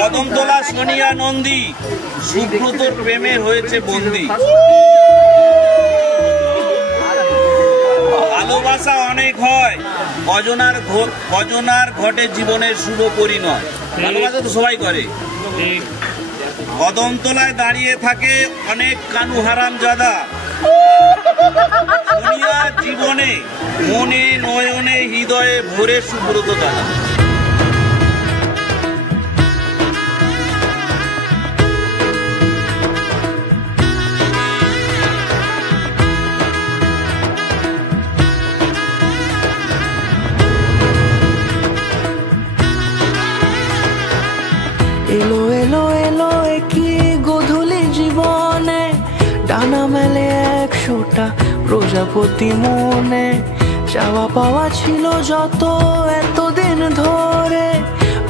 কদমতলা সোনিয়া নন্দী সুব্রতর প্রেমে হয়েছে বন্দী। ভালোবাসা অনেক হয়, অজনার ঘটে জীবনের শুভ পরিণয়। ভালোবাসা তো সবাই করে। কদমতলায় দাঁড়িয়ে থাকে অনেক কানু হারামজাদা, সোনিয়ার জীবনে মনে নয়নে হৃদয়ে ভরে সুব্রত দাদা। এলো এলো এলো কি গোধূলি জীবনে, ডানা মেলে 100টা প্রজাপতি মনে। চাওয়া পাওয়া ছিল যত এতদিন ধরে,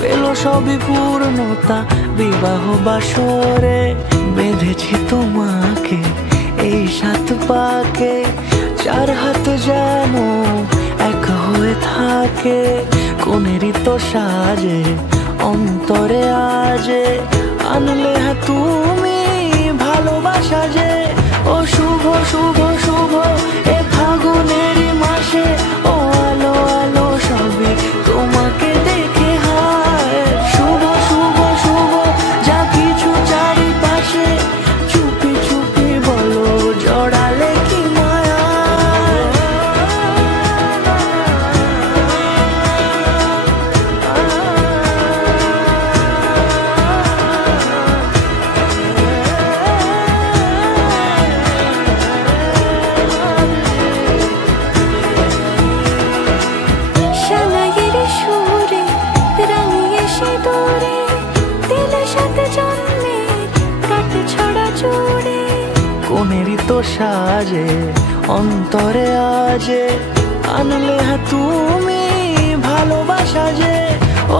পেল সবই পূর্ণতা বিবাহ বাসরে। বেঁধেছি তোমাকে এই 7 পাকে, 4 হাত যেন এক হয়ে থাকে। কোনেরই তো সাজে অন্তরে আজে, আনলে তুমি ভালোবাসা যে। ও শুভ শুভ শুভ এ ফাগুনেরই মাসে, ও আলো আলো সবই তোমাকে দেখে হায়। শুভ শুভ শুভ যা কিছু চারিপাশে, চুপি চুপি বলো জড়ালে কি মায়া। কোনেরই তো সাজে অন্তরে আজে, আনলে তুমি ভালোবাসা যে। ও